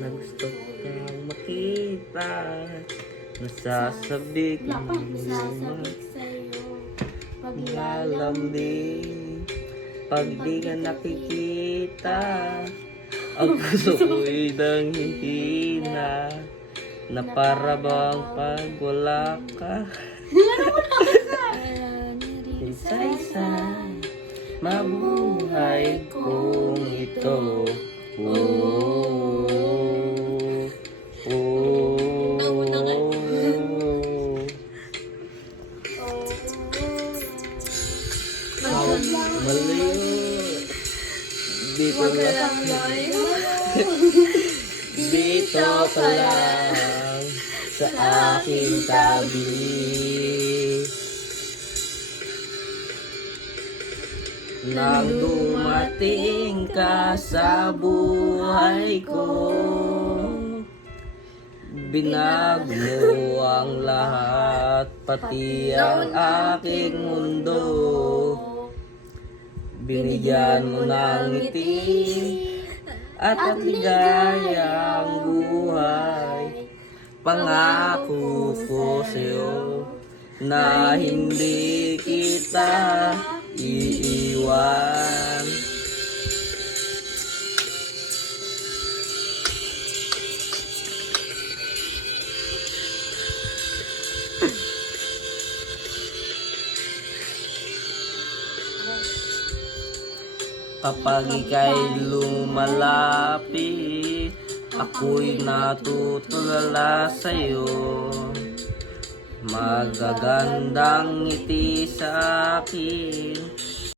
na gusto kang makita. Nasasabi ko Sasabik sa'yo paglalambing. Pag di ka nakikita, ang puso ko'y nang hihina, na para bang pag wala ka. Isa-isa mabuhay kong ito. Oh, mali. Dito lang. Dito ka lang sa aking tabi. Nang dumating ka sa buhay ko, binago mo ang lahat, pati ang aking mundo. Binigyan mo ng ngiti at ang ligayang buhay. Pangako ko sa'yo na hindi kita iiwan. Kapag ika'y lumalapit, ako'y natutulala sa'yo. Magagandang ngiti sa akin